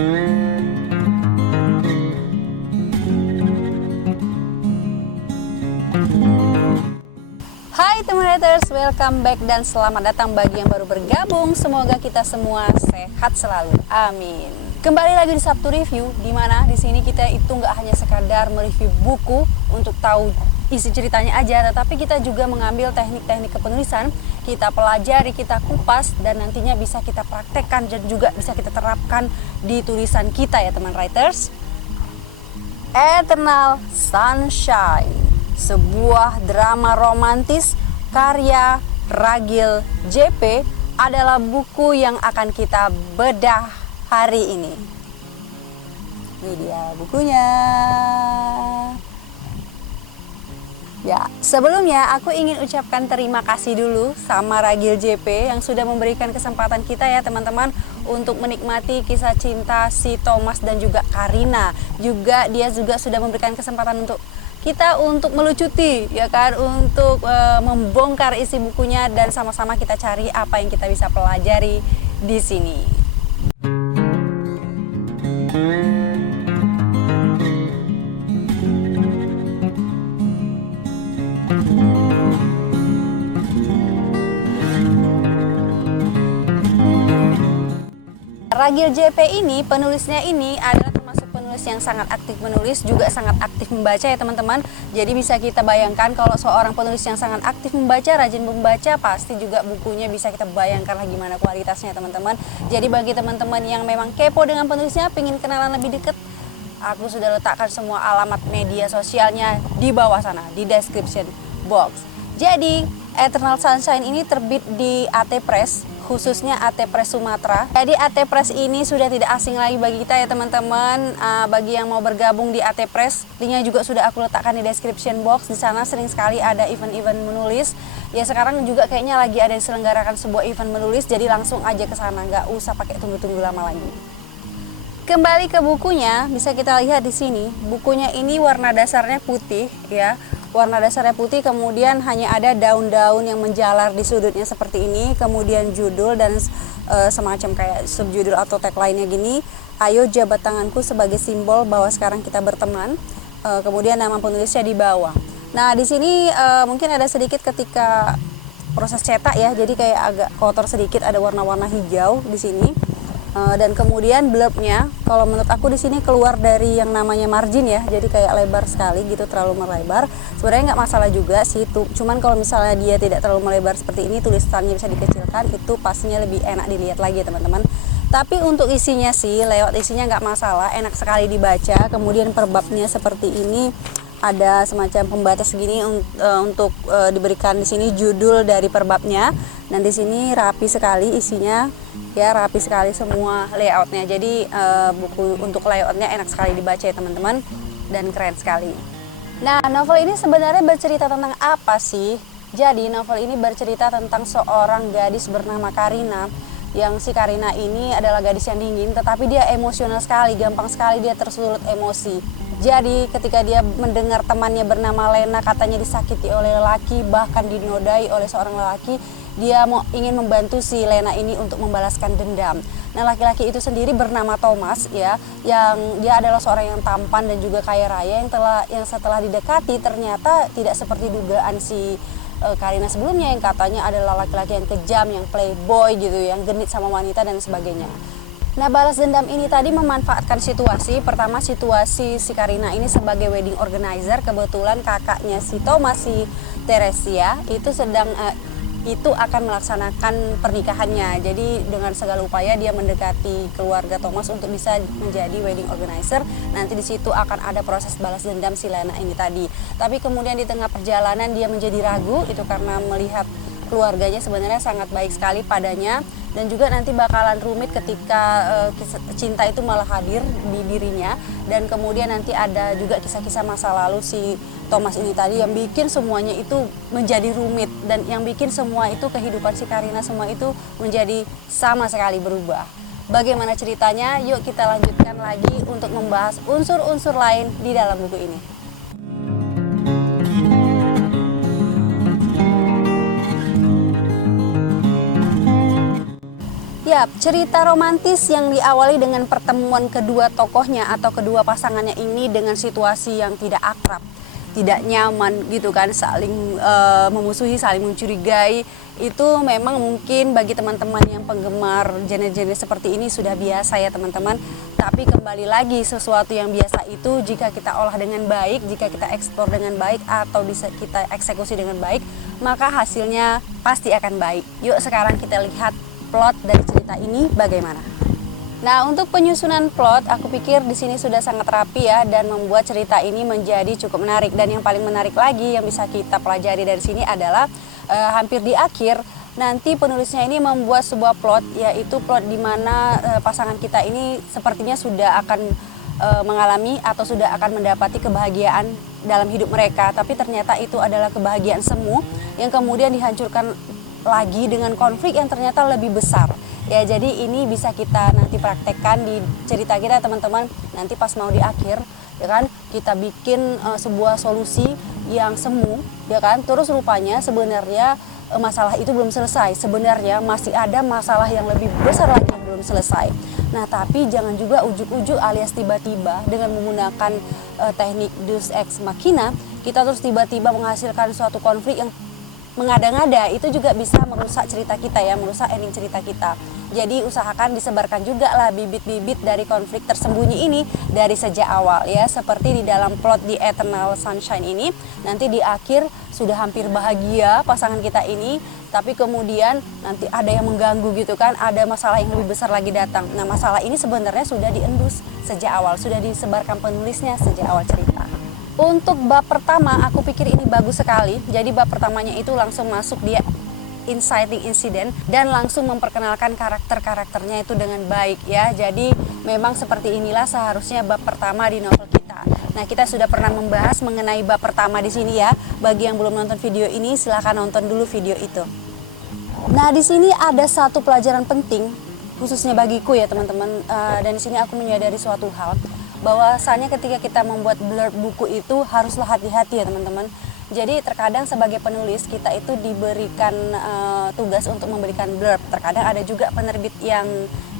Hai teman writers, welcome back dan selamat datang bagi yang baru bergabung. Semoga kita semua sehat selalu. Amin. Kembali lagi di Sabtu Review, di mana di sini kita itu nggak hanya sekadar mereview buku untuk tahu isi ceritanya aja, tetapi kita juga mengambil teknik-teknik kepenulisan, kita pelajari, kita kupas, dan nantinya bisa kita praktekkan dan juga bisa kita terapkan di tulisan kita ya teman writers. Eternal Sunshine, sebuah drama romantis karya Ragil JP adalah buku yang akan kita bedah hari ini. Ini dia bukunya. Ya, sebelumnya aku ingin ucapkan terima kasih dulu sama Ragil JP yang sudah memberikan kesempatan kita ya teman-teman untuk menikmati kisah cinta si Thomas dan juga Karina. Juga dia juga sudah memberikan kesempatan untuk kita untuk melucuti ya kan, untuk membongkar isi bukunya dan sama-sama kita cari apa yang kita bisa pelajari di sini. Ragil JP ini, penulisnya ini adalah termasuk penulis yang sangat aktif menulis, juga sangat aktif membaca ya teman-teman. Jadi bisa kita bayangkan kalau seorang penulis yang sangat aktif membaca, rajin membaca, pasti juga bukunya bisa kita bayangkan lah gimana kualitasnya teman-teman. Jadi bagi teman-teman yang memang kepo dengan penulisnya, pengen kenalan lebih dekat, aku sudah letakkan semua alamat media sosialnya di bawah sana, di description box. Jadi Eternal Sunshine ini terbit di AT Press, khususnya AT Press Sumatera. Jadi AT Press ini sudah tidak asing lagi bagi kita ya teman-teman. Bagi yang mau bergabung di AT Press, linknya juga sudah aku letakkan di description box. Di sana sering sekali ada event-event menulis. Ya sekarang juga kayaknya lagi ada diselenggarakan sebuah event menulis, jadi langsung aja ke sana, nggak usah pakai tunggu-tunggu lama lagi. Kembali ke bukunya, bisa kita lihat di sini. Bukunya ini warna dasarnya putih ya. Warna dasarnya putih, kemudian hanya ada daun-daun yang menjalar di sudutnya seperti ini. Kemudian judul dan semacam kayak subjudul atau tagline-nya gini, ayo jabat tanganku sebagai simbol bahwa sekarang kita berteman. Kemudian nama penulisnya di bawah. Nah di sini mungkin ada sedikit ketika proses cetak ya, jadi kayak agak kotor sedikit, ada warna-warna hijau di sini. Dan kemudian blurbnya, kalau menurut aku di sini keluar dari yang namanya margin ya, jadi kayak lebar sekali gitu, terlalu melebar. Sebenarnya nggak masalah juga sih, cuman kalau misalnya dia tidak terlalu melebar seperti ini, tulisannya bisa dikecilkan, itu pastinya lebih enak dilihat lagi ya teman-teman. Tapi untuk isinya sih, lewat isinya nggak masalah, enak sekali dibaca. Kemudian per babnya seperti ini, ada semacam pembatas gini untuk diberikan di sini judul dari per babnya. Dan di sini rapi sekali isinya, ya rapi sekali semua layoutnya. Jadi buku untuk layoutnya enak sekali dibaca ya teman-teman, dan keren sekali. Nah novel ini sebenarnya bercerita tentang apa sih? Jadi novel ini bercerita tentang seorang gadis bernama Karina, yang si Karina ini adalah gadis yang dingin, tetapi dia emosional sekali, gampang sekali dia tersulut emosi. Jadi ketika dia mendengar temannya bernama Lena katanya disakiti oleh lelaki, bahkan dinodai oleh seorang lelaki, dia ingin membantu si Lena ini untuk membalaskan dendam. Nah laki-laki itu sendiri bernama Thomas ya, yang dia adalah seorang yang tampan dan juga kaya raya, yang setelah didekati ternyata tidak seperti dugaan si Karina sebelumnya, yang katanya adalah laki-laki yang kejam, yang playboy gitu, yang genit sama wanita dan sebagainya. Nah balas dendam ini tadi memanfaatkan situasi. Pertama, situasi si Karina ini sebagai wedding organizer. Kebetulan kakaknya si Thomas, si Teresia, itu sedang itu akan melaksanakan pernikahannya. Jadi dengan segala upaya dia mendekati keluarga Thomas untuk bisa menjadi wedding organizer. Nanti di situ akan ada proses balas dendam si Lena ini tadi. Tapi kemudian di tengah perjalanan dia menjadi ragu, itu karena melihat keluarganya sebenarnya sangat baik sekali padanya, dan juga nanti bakalan rumit ketika cinta itu malah hadir di dirinya. Dan kemudian nanti ada juga kisah-kisah masa lalu si Thomas ini tadi yang bikin semuanya itu menjadi rumit, dan yang bikin semua itu kehidupan si Karina semua itu menjadi sama sekali berubah. Bagaimana ceritanya? Yuk kita lanjutkan lagi untuk membahas unsur-unsur lain di dalam buku ini. Ya, cerita romantis yang diawali dengan pertemuan kedua tokohnya atau kedua pasangannya ini dengan situasi yang tidak akrab, tidak nyaman gitu kan, saling memusuhi, saling mencurigai. Itu memang mungkin bagi teman-teman yang penggemar genre-genre seperti ini sudah biasa ya teman-teman. Tapi kembali lagi, sesuatu yang biasa itu jika kita olah dengan baik, jika kita eksplor dengan baik atau bisa kita eksekusi dengan baik, maka hasilnya pasti akan baik. Yuk sekarang kita lihat plot dari cerita ini bagaimana. Nah, untuk penyusunan plot, aku pikir di sini sudah sangat rapi ya, dan membuat cerita ini menjadi cukup menarik. Dan yang paling menarik lagi yang bisa kita pelajari dari sini adalah hampir di akhir nanti penulisnya ini membuat sebuah plot, yaitu plot di mana pasangan kita ini sepertinya sudah akan mengalami atau sudah akan mendapati kebahagiaan dalam hidup mereka. Tapi ternyata itu adalah kebahagiaan semu yang kemudian dihancurkan lagi dengan konflik yang ternyata lebih besar. Ya, jadi ini bisa kita nanti praktekkan di cerita kita teman-teman. Nanti pas mau di akhir, ya kan, kita bikin sebuah solusi yang semu, ya kan. Terus rupanya sebenarnya masalah itu belum selesai. Sebenarnya masih ada masalah yang lebih besar lagi yang belum selesai. Nah, tapi jangan juga ujuk-ujuk alias tiba-tiba dengan menggunakan teknik Deus Ex Machina, kita terus tiba-tiba menghasilkan suatu konflik yang mengada-ngada. Itu juga bisa merusak cerita kita ya, merusak ending cerita kita. Jadi usahakan disebarkan juga lah bibit-bibit dari konflik tersembunyi ini dari sejak awal ya. Seperti di dalam plot di Eternal Sunshine ini, nanti di akhir sudah hampir bahagia pasangan kita ini, tapi kemudian nanti ada yang mengganggu gitu kan, ada masalah yang lebih besar lagi datang. Nah, masalah ini sebenarnya sudah diendus sejak awal, sudah disebarkan penulisnya sejak awal cerita. Untuk bab pertama, aku pikir ini bagus sekali. Jadi bab pertamanya itu langsung masuk dia inciting incident dan langsung memperkenalkan karakter-karakternya itu dengan baik ya. Jadi memang seperti inilah seharusnya bab pertama di novel kita. Nah, kita sudah pernah membahas mengenai bab pertama di sini ya. Bagi yang belum nonton video ini, silahkan nonton dulu video itu. Nah, di sini ada satu pelajaran penting khususnya bagiku ya teman-teman. Dan di sini aku menyadari suatu hal, bahwasanya ketika kita membuat blurb buku itu haruslah hati-hati ya teman-teman. Jadi terkadang sebagai penulis kita itu diberikan tugas untuk memberikan blurb. Terkadang ada juga penerbit yang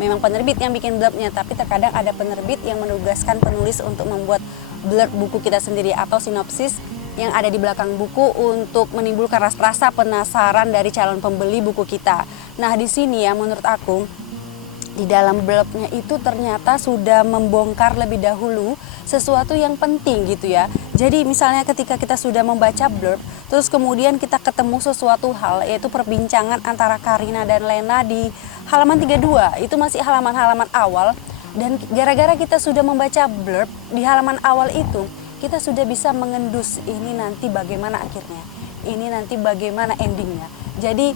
memang penerbit yang bikin blurbnya, tapi terkadang ada penerbit yang menugaskan penulis untuk membuat blurb buku kita sendiri atau sinopsis yang ada di belakang buku untuk menimbulkan rasa penasaran dari calon pembeli buku kita. Nah, di sini ya menurut aku di dalam blurbnya itu ternyata sudah membongkar lebih dahulu sesuatu yang penting gitu ya. Jadi misalnya ketika kita sudah membaca blurb, terus kemudian kita ketemu sesuatu hal, yaitu perbincangan antara Karina dan Lena di halaman 32, itu masih halaman-halaman awal, dan gara-gara kita sudah membaca blurb di halaman awal itu, kita sudah bisa mengendus ini nanti bagaimana akhirnya, ini nanti bagaimana endingnya. Jadi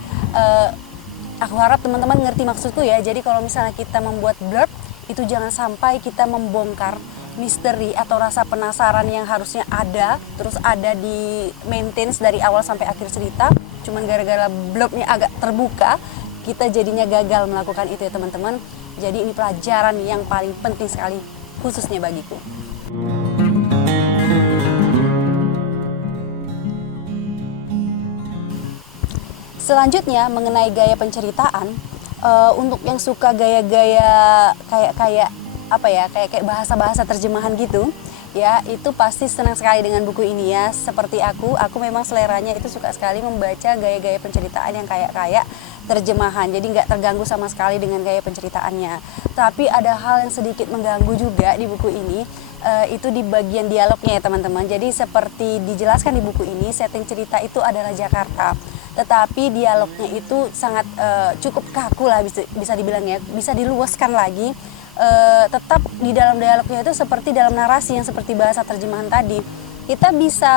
aku harap teman-teman ngerti maksudku ya. Jadi kalau misalnya kita membuat blurb, itu jangan sampai kita membongkar misteri atau rasa penasaran yang harusnya ada, terus ada di maintenance dari awal sampai akhir cerita, cuman gara-gara blurbnya agak terbuka, kita jadinya gagal melakukan itu ya teman-teman. Jadi ini pelajaran yang paling penting sekali khususnya bagiku. Selanjutnya mengenai gaya penceritaan, untuk yang suka gaya-gaya kayak bahasa-bahasa terjemahan gitu ya, itu pasti senang sekali dengan buku ini ya. Seperti aku memang seleranya itu suka sekali membaca gaya-gaya penceritaan yang kayak terjemahan, jadi nggak terganggu sama sekali dengan gaya penceritaannya. Tapi ada hal yang sedikit mengganggu juga di buku ini, itu di bagian dialognya ya teman-teman. Jadi seperti dijelaskan di buku ini, setting cerita itu adalah Jakarta, tetapi dialognya itu sangat cukup kaku lah, bisa dibilang ya, bisa diluaskan lagi. Tetap di dalam dialognya itu seperti dalam narasi yang seperti bahasa terjemahan tadi, kita bisa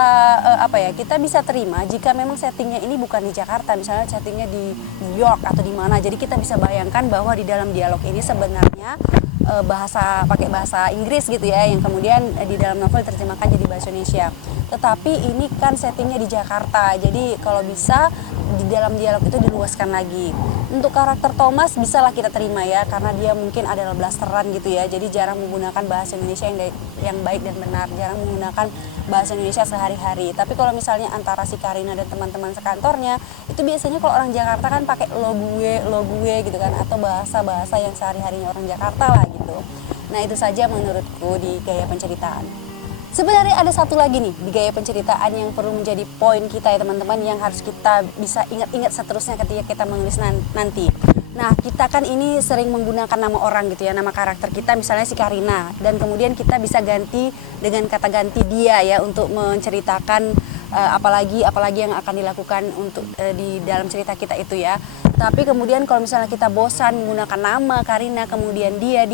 kita bisa terima jika memang settingnya ini bukan di Jakarta, misalnya settingnya di New York atau di mana. Jadi kita bisa bayangkan bahwa di dalam dialog ini sebenarnya pakai bahasa Inggris gitu ya, yang kemudian di dalam novel diterjemahkan jadi bahasa Indonesia. Tetapi ini kan settingnya di Jakarta, jadi kalau bisa di dalam dialog itu diluaskan lagi. Untuk karakter Thomas bisalah kita terima ya, karena dia mungkin adalah blasteran gitu ya, jadi jarang menggunakan bahasa Indonesia yang baik dan benar, jarang menggunakan bahasa Indonesia sehari-hari. Tapi kalau misalnya antara si Karina dan teman-teman sekantornya, itu biasanya kalau orang Jakarta kan pakai lo gue gitu kan, atau bahasa-bahasa yang sehari-harinya orang Jakarta lah gitu. Nah itu saja menurutku di gaya penceritaan. Sebenarnya ada satu lagi nih di gaya penceritaan yang perlu menjadi poin kita ya teman-teman, yang harus kita bisa ingat-ingat seterusnya ketika kita menulis nanti. Nah kita kan ini sering menggunakan nama orang gitu ya, nama karakter kita misalnya si Karina, dan kemudian kita bisa ganti dengan kata ganti dia ya untuk menceritakan apalagi yang akan dilakukan untuk di dalam cerita kita itu ya. Tapi kemudian kalau misalnya kita bosan menggunakan nama Karina kemudian dia,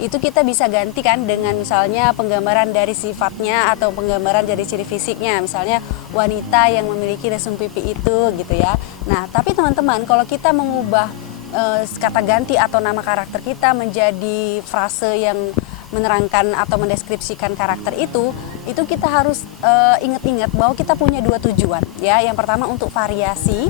itu kita bisa gantikan dengan misalnya penggambaran dari sifatnya atau penggambaran dari ciri fisiknya, misalnya wanita yang memiliki lesung pipi itu gitu ya. Nah tapi teman-teman, kalau kita mengubah kata ganti atau nama karakter kita menjadi frase yang menerangkan atau mendeskripsikan karakter itu kita harus ingat-ingat bahwa kita punya dua tujuan ya. Yang pertama untuk variasi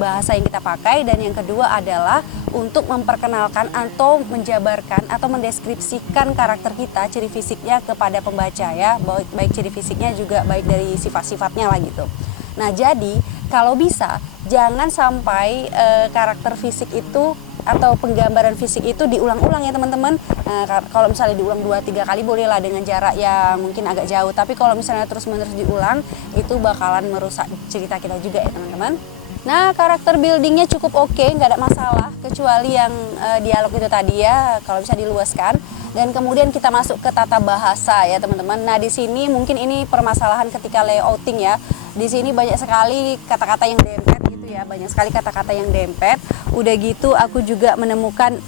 bahasa yang kita pakai, dan yang kedua adalah untuk memperkenalkan atau menjabarkan atau mendeskripsikan karakter kita, ciri fisiknya kepada pembaca ya, baik ciri fisiknya juga baik dari sifat-sifatnya lah gitu. Nah jadi kalau bisa jangan sampai karakter fisik itu atau penggambaran fisik itu diulang-ulang ya teman-teman. Nah, kalau misalnya diulang 2-3 kali bolehlah dengan jarak yang mungkin agak jauh, tapi kalau misalnya terus-menerus diulang itu bakalan merusak cerita kita juga ya teman-teman. Nah karakter buildingnya cukup oke, nggak ada masalah kecuali yang dialog itu tadi ya, kalau bisa diluaskan. Dan kemudian kita masuk ke tata bahasa ya teman-teman. Nah di sini mungkin ini permasalahan ketika layouting ya. Di sini banyak sekali kata-kata yang dempet gitu ya, banyak sekali kata-kata yang dempet. Udah gitu aku juga menemukan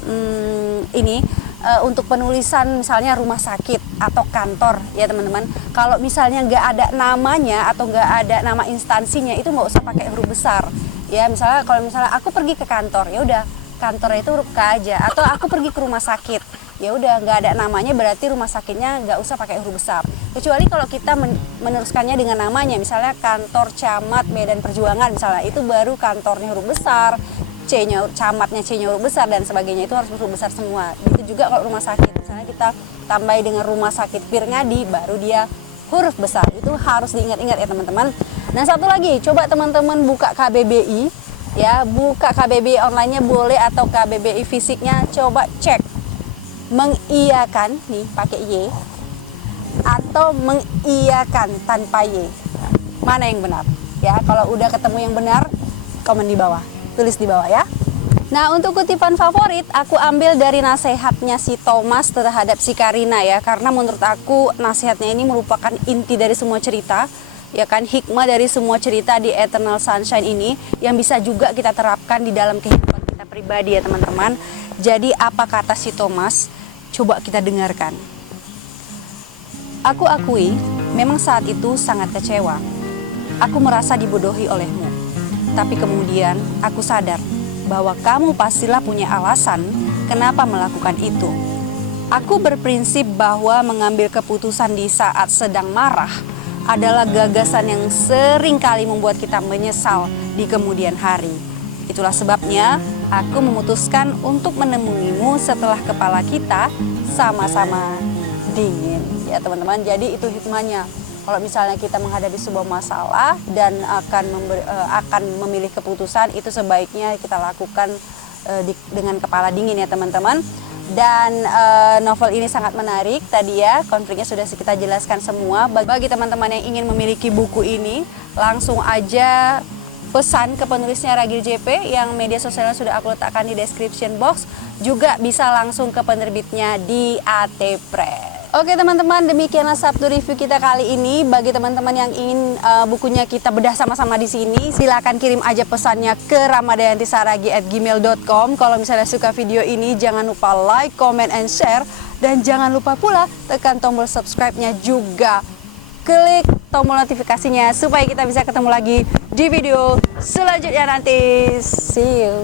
untuk penulisan misalnya rumah sakit atau kantor ya teman-teman. Kalau misalnya nggak ada namanya atau nggak ada nama instansinya, itu nggak usah pakai huruf besar ya. Misalnya kalau misalnya aku pergi ke kantor, ya udah kantornya itu huruf K aja. Atau aku pergi ke rumah sakit, ya udah nggak ada namanya, berarti rumah sakitnya nggak usah pakai huruf besar. Kecuali kalau kita meneruskannya dengan namanya, misalnya kantor camat Medan Perjuangan misalnya, itu baru kantornya huruf besar, C-nya camatnya C-nya huruf besar dan sebagainya, itu harus huruf besar semua. Begitu juga kalau rumah sakit, misalnya kita tambah dengan rumah sakit Pirngadi, baru dia huruf besar. Itu harus diingat-ingat ya teman-teman. Nah satu lagi, coba teman-teman buka KBBI ya, buka KBBI online-nya boleh atau KBBI fisiknya, coba cek mengiyakan nih pakai Y atau mengiyakan tanpa Y, mana yang benar ya. Kalau udah ketemu yang benar, komen di bawah, tulis di bawah ya. Nah untuk kutipan favorit aku ambil dari nasihatnya si Thomas terhadap si Karina ya, karena menurut aku nasihatnya ini merupakan inti dari semua cerita ya kan, hikmah dari semua cerita di Eternal Sunshine ini yang bisa juga kita terapkan di dalam kehidupan kita pribadi ya teman-teman. Jadi apa kata si Thomas? Coba kita dengarkan. Aku akui, memang saat itu sangat kecewa. Aku merasa dibodohi olehmu. Tapi kemudian aku sadar bahwa kamu pastilah punya alasan kenapa melakukan itu. Aku berprinsip bahwa mengambil keputusan di saat sedang marah adalah gagasan yang sering kali membuat kita menyesal di kemudian hari. Itulah sebabnya aku memutuskan untuk menemuimu setelah kepala kita sama-sama dingin. Ya teman-teman, jadi itu hikmahnya. Kalau misalnya kita menghadapi sebuah masalah dan akan memilih keputusan, itu sebaiknya kita lakukan dengan kepala dingin ya teman-teman. Dan novel ini sangat menarik tadi ya, konfliknya sudah kita jelaskan semua. Bagi teman-teman yang ingin memiliki buku ini, langsung aja pesan ke penulisnya Ragil JP yang media sosialnya sudah aku letakkan di description box. Juga bisa langsung ke penerbitnya di AT Press. Oke teman-teman, demikianlah Sabtu review kita kali ini. Bagi teman-teman yang ingin bukunya kita bedah sama-sama di sini, silakan kirim aja pesannya ke ramadayantisaragi@gmail.com. Kalau misalnya suka video ini, jangan lupa like, comment, and share. Dan jangan lupa pula tekan tombol subscribe-nya juga. Klik tombol notifikasinya supaya kita bisa ketemu lagi di video selanjutnya nanti. See you.